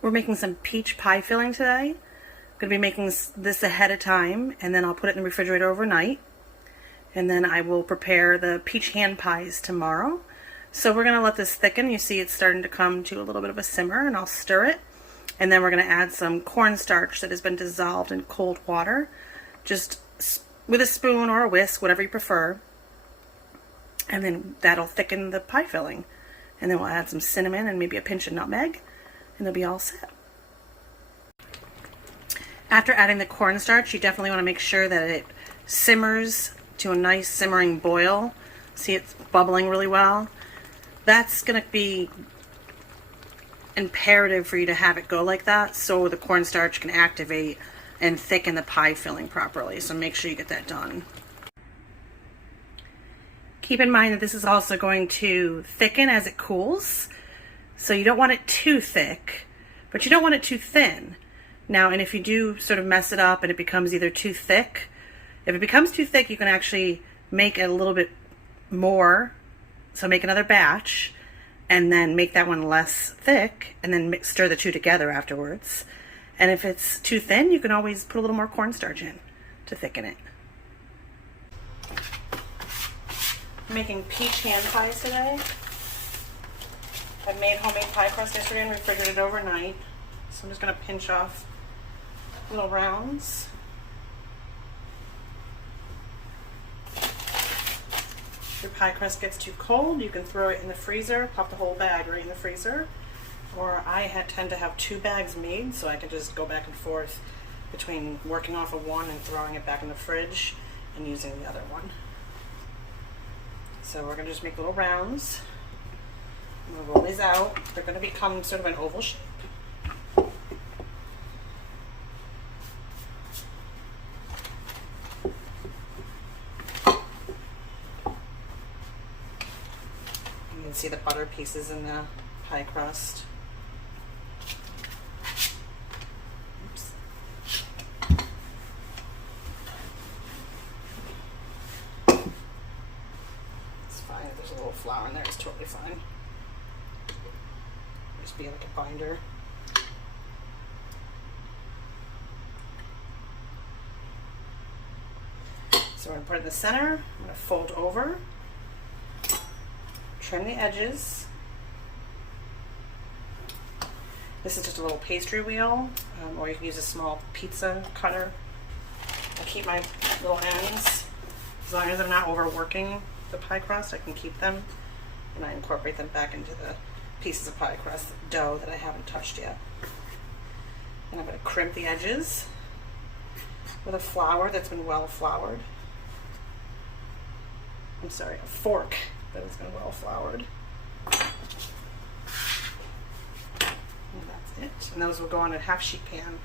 We're making some peach pie filling today. I'm going to be making this ahead of time, and then I'll put it in the refrigerator overnight. And then I will prepare the peach hand pies tomorrow. So we're going to let this thicken. You see it's starting to come to a little bit of a simmer, and I'll stir it. And then we're going to add some cornstarch that has been dissolved in cold water, just with a spoon or a whisk, whatever you prefer. And then that'll thicken the pie filling. And then we'll add some cinnamon and maybe a pinch of nutmeg, and they'll be all set. After adding the cornstarch, you definitely want to make sure that it simmers to a nice simmering boil. See, it's bubbling really well. That's going to be imperative for you to have it go like that so the cornstarch can activate and thicken the pie filling properly. So make sure you get that done. Keep in mind that this is also going to thicken as it cools. So you don't want it too thick, but you don't want it too thin. Now, and if you do sort of mess it up and it becomes either too thick, if it becomes too thick, you can actually make it a little bit more. So make another batch and then make that one less thick and then stir the two together afterwards. And if it's too thin, you can always put a little more cornstarch in to thicken it. I'm making peach hand pies today. I made homemade pie crust yesterday and refrigerated overnight. So I'm just going to pinch off little rounds. If your pie crust gets too cold, you can throw it in the freezer, pop the whole bag right in the freezer. Or I tend to have 2 bags made, so I can just go back and forth between working off of one and throwing it back in the fridge and using the other one. So we're going to just make little rounds. I'm going to roll these out. They're going to become sort of an oval shape. You can see the butter pieces in the pie crust. Oops. It's fine. If there's a little flour in there, it's totally fine. Just be like a binder. So we're going to put it in the center. I'm going to fold over, trim the edges. This is just a little pastry wheel, or you can use a small pizza cutter. I keep my little ends. As long as I'm not overworking the pie crust, I can keep them, and I incorporate them back into the pieces of pie crust dough that I haven't touched yet. And I'm going to crimp the edges with a flour that's been well floured. I'm sorry, a fork that has been well floured. And that's it. And those will go on a half sheet pan.